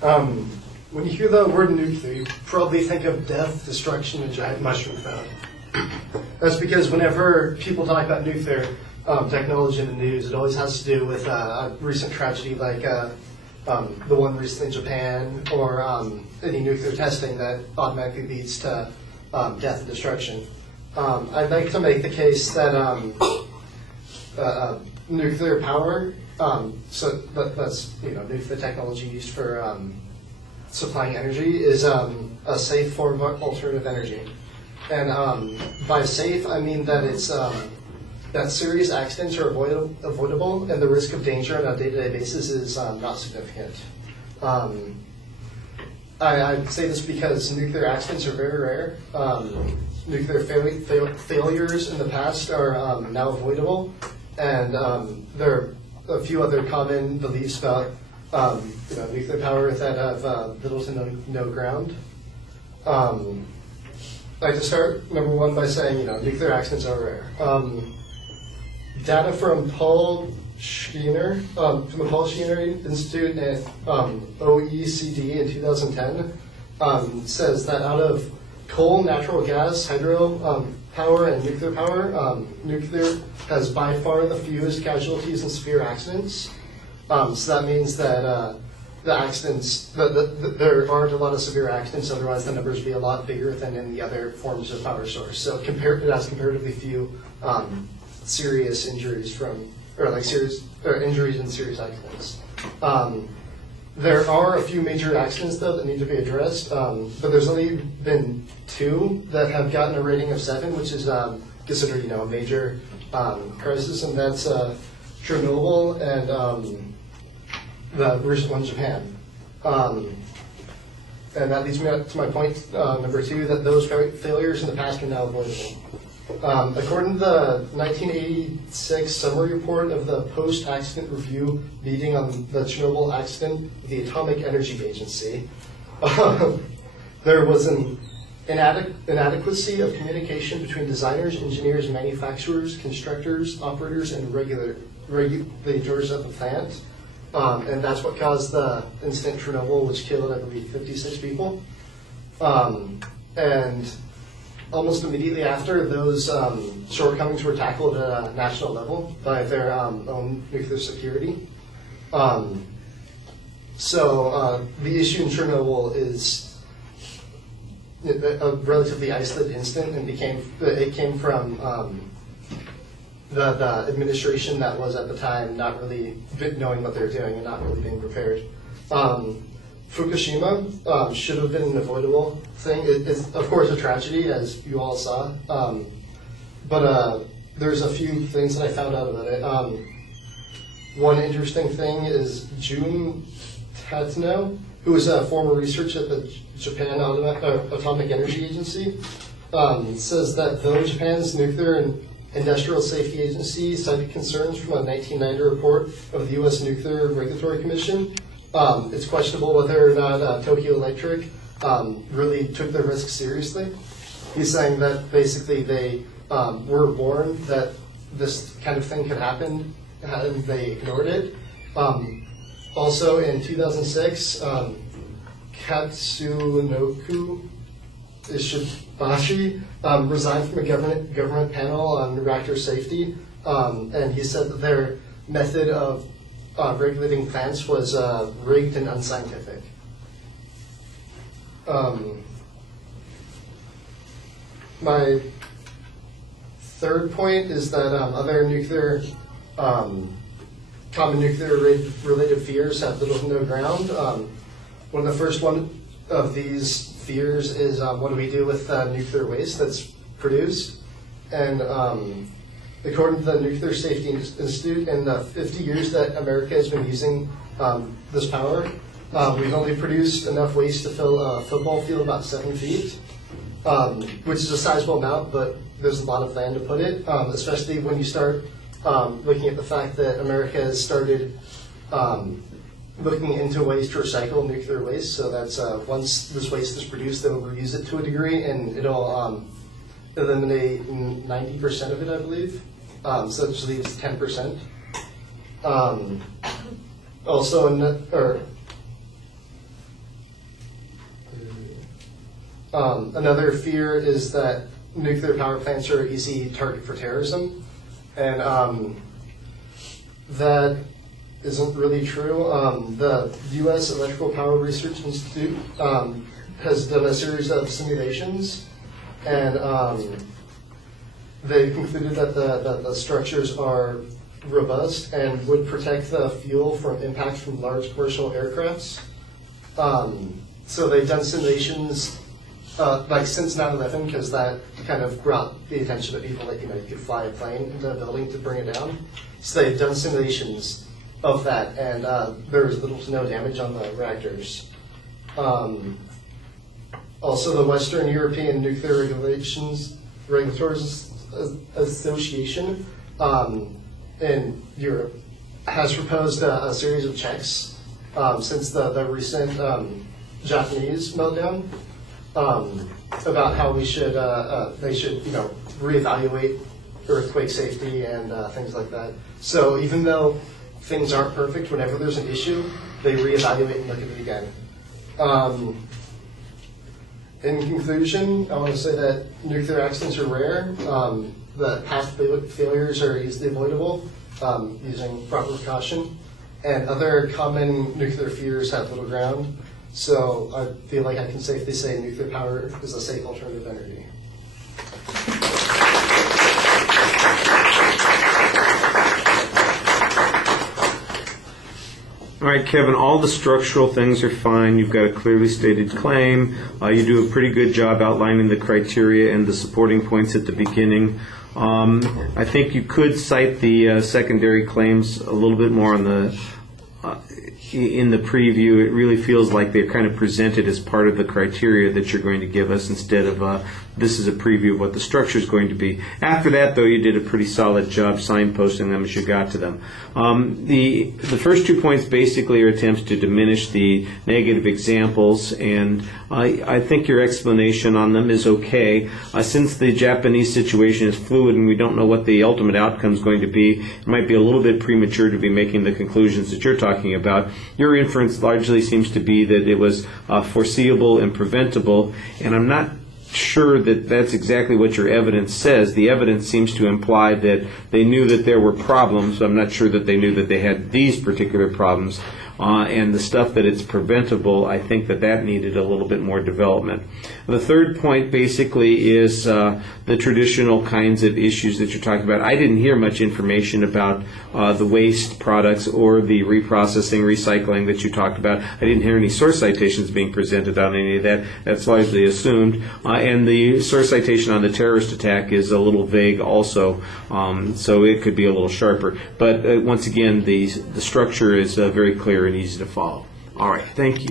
When you hear the word nuclear, you probably think of death, destruction, and giant mushroom cloud. That's because whenever people talk about nuclear technology in the news, it always has to do with a recent tragedy like the one recently in Japan, or any nuclear testing that automatically leads to death and destruction. I'd like to make the case that nuclear power, so that's nuclear technology used for supplying energy, is a safe form of alternative energy. And by safe, I mean that it's that serious accidents are avoidable, and the risk of danger on a day-to-day basis is not significant. I say this because nuclear accidents are very rare. Nuclear failures in the past are now avoidable, and there are a few other common beliefs about nuclear power that have little to no ground. I'd like to start, number one, by saying nuclear accidents are rare. Data from the Paul Schreiner Institute at OECD in 2010 says that out of coal, natural gas, hydro power, and nuclear power, nuclear has by far the fewest casualties in severe accidents. So that means that the accidents, there aren't a lot of severe accidents, otherwise the numbers would be a lot bigger than in the other forms of power source. So it has comparatively few serious injuries injuries in serious accidents. There are a few major accidents, though, that need to be addressed, but there's only been 2 that have gotten a rating of 7, which is considered, a major crisis, and that's Chernobyl and the recent one in Japan. And that leads me to my point number 2, that those failures in the past are now avoidable. According to the 1986 summary report of the post-accident review meeting on the Chernobyl accident of the Atomic Energy Agency, there was an inadequacy of communication between designers, engineers, manufacturers, constructors, operators, and regulators of the plant. And that's what caused the incident in Chernobyl, which killed, I believe, 56 people. And almost immediately after, those shortcomings were tackled at a national level by their own nuclear security. So the issue in Chernobyl is a relatively isolated incident, and it came from the administration that was at the time not really knowing what they were doing and not really being prepared. Fukushima should have been an avoidable thing. It's, of course, a tragedy, as you all saw. But there's a few things that I found out about it. One interesting thing is Jun Tatsuno, who is a former researcher at the Japan Atomic Energy Agency, says that though Japan's Nuclear and Industrial Safety Agency cited concerns from a 1990 report of the U.S. Nuclear Regulatory Commission, it's questionable whether or not Tokyo Electric really took their risk seriously. He's saying that basically they were warned that this kind of thing could happen, and they ignored it. Also in 2006, Katsunobu Ishibashi resigned from a government panel on reactor safety, and he said that their method of regulating plants was rigged and unscientific. My third point is that other common nuclear-related fears have little to no ground. One of the first one of these fears is what do we do with nuclear waste that's produced? And according to the Nuclear Safety Institute, in the 50 years that America has been using this power, we've only produced enough waste to fill a football field about 7 feet, which is a sizable amount, but there's a lot of land to put it, especially when you start looking at the fact that America has started looking into ways to recycle nuclear waste. So that's once this waste is produced, they'll reuse it to a degree, and it'll eliminate 90% of it, I believe. So it just leaves 10%. Also, another fear is that nuclear power plants are an easy target for terrorism, and that isn't really true. The U.S. Electrical Power Research Institute has done a series of simulations, and they concluded that the structures are robust and would protect the fuel from impact from large commercial aircrafts. So they've done simulations like since 9/11, because that kind of brought the attention of people that you could fly a plane into a building to bring it down. So they've done simulations of that, and there was little to no damage on the reactors. Also, the Western European Nuclear Regulatory Association in Europe has proposed a series of checks since the recent Japanese meltdown about how they should reevaluate earthquake safety and things like that. So even though things aren't perfect, whenever there's an issue, they reevaluate and look at it again. In conclusion, I want to say that nuclear accidents are rare. That past failures are easily avoidable using proper precaution, and other common nuclear fears have little ground. So I feel like I can safely say nuclear power is a safe alternative energy. All right, Kevin, all the structural things are fine. You've got a clearly stated claim. You do a pretty good job outlining the criteria and the supporting points at the beginning. I think you could cite the secondary claims a little bit more on the in the preview. It really feels like they're kind of presented as part of the criteria that you're going to give us instead of this is a preview of what the structure is going to be. After that, though, you did a pretty solid job signposting them as you got to them. The first 2 points basically are attempts to diminish the negative examples, and I think your explanation on them is okay. Since the Japanese situation is fluid and we don't know what the ultimate outcome is going to be, it might be a little bit premature to be making the conclusions that you're talking about. Your inference largely seems to be that it was foreseeable and preventable, and I'm not sure that that's exactly what your evidence says. The evidence seems to imply that they knew that there were problems. I'm not sure that they knew that they had these particular problems. And the stuff that it's preventable, I think that needed a little bit more development. The third point basically is the traditional kinds of issues that you're talking about. I didn't hear much information about the waste products or the reprocessing, recycling that you talked about. I didn't hear any source citations being presented on any of that. That's largely assumed. And the source citation on the terrorist attack is a little vague also, so it could be a little sharper. But once again, the structure is very clear and easy to follow. All right, thank you.